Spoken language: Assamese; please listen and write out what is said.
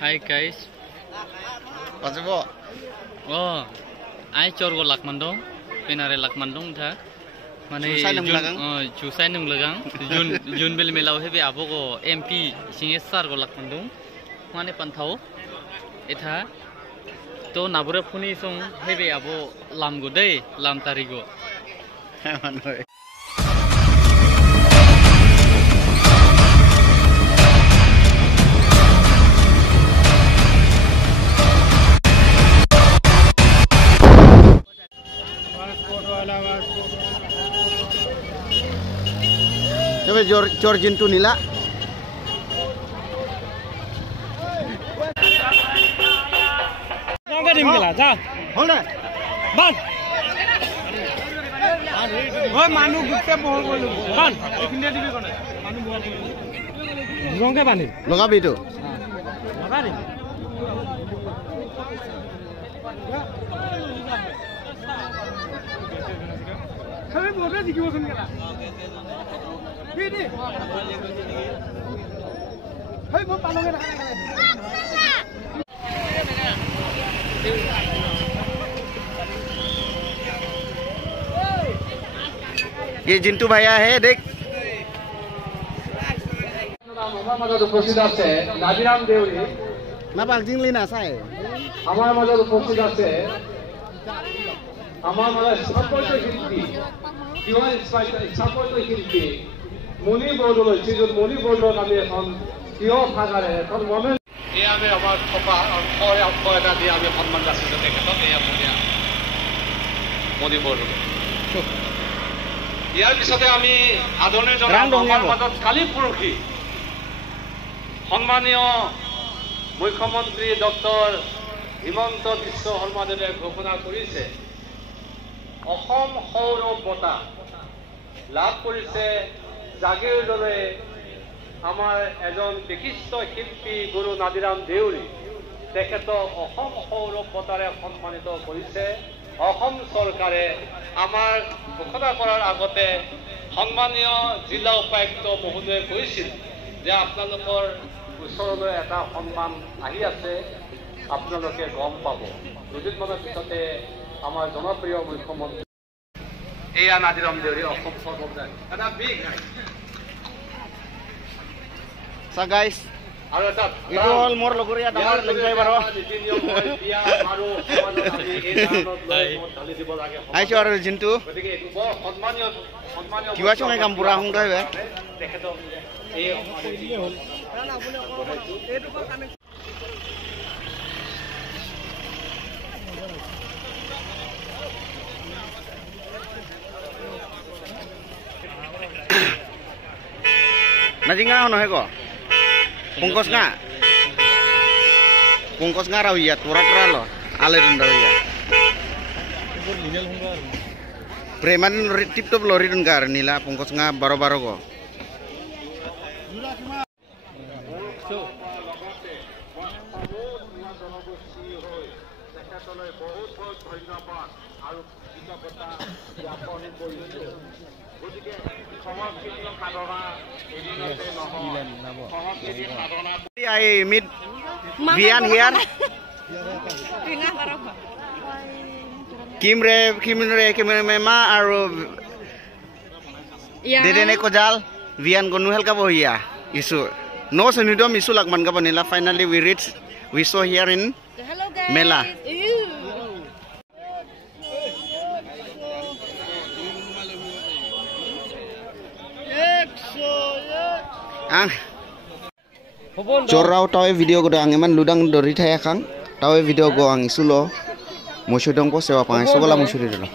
Hi guys. What's up? Oh, I Chorgo Lakmandong, Penare Lakmandong tha. Mane Chusai nung lagang. Jun bil milau hebi abogo MP singesar go Lakmandong. Mane pantau. Etha. To nabura puni song hebi abo lam go day, lam tarigo. Coba George Jintu nila. Jangan dimela, dah. Hold on. Ban. Oh, manu gutte bohol bolu. Ban. Ikhinde dibe kone. Manu bohol bolu. Rongke bani. Logabi itu. Logari. Kami bohol di kiwa kene. Ini. Hai, mau palonge nak. ये जिंटू भैया है देख আমার মাঝে উপস্থিত আছে নাজিরাম দেউরি না বাগজিং লিনা সাই আমার মাঝে উপস্থিত আছে আমার মাঝে সাপোর্ট শিল্পী জীবন সাপোর্ট শিল্পী মনি বড়ল যিজন মনি বড়ল আমি এখন কিয় ভাগারে এখন মনে এই আমি আমার খপা খয় খয়টা দিয়ে আমি সম্মান যাচিছো তেখেতক এই মনি বড়ল ইয়াৰ পিছতে আমি আদৰণি জনাম আমাৰ মাজত কালি পৰহি সন্মানীয় মুখ্যমন্ত্ৰী ডক্টৰ হিমন্ত বিশ্ব শৰ্মাদেৱে ঘোষণা কৰিছে অসম সৌৰ বঁটা লাভ কৰিছে জাগিৰ দলে আমাৰ এজন বিশিষ্ট শিল্পী গুৰু নাজিৰাম দেউৰী তেখেতক অসম সৌৰ বঁটাৰে সন্মানিত কৰিছে অসম চৰকাৰে আমাৰ ঘোষণা কৰাৰ আগতে সন্মানীয় জিলা উপায়ুক্ত মহোদয়ে কৈছিল যে আপোনালোকৰ ওচৰলৈ এটা সন্মান আহি আছে আপোনালোকে গম পাব দুদিনমানৰ পিছতে আমাৰ জনপ্ৰিয় মুখ্যমন্ত্ৰী এয়া নাজিৰাম দেউৰী অসম চৰকাৰ এটা বিগ সো গাইস আৰু এটা itu all more লগৰীয়া ডাঙৰ লংজাই বাৰ আইছো আৰু জিন্তু গতিকে এইটো বৰ সন্মানীয় কিবা চঙে কাম পুৰা হং দই বে তেখেতক এই Najinga নহয় ko Pungkos nga raw iya tura lo alirin raw iya preman tip top lori dun gar nila pungkos nga baro-baro ko I meet Vian here. Kim mema aru Dede ne kojal Vian gonu hel ka bohia isu no senidom isu lagman ka banila finally we saw here in Mela. Corau tahu video ko ang eman ludang dori thaya kang tahu video ko ang isulo musudong ko sewa pangai sogola musudi dulu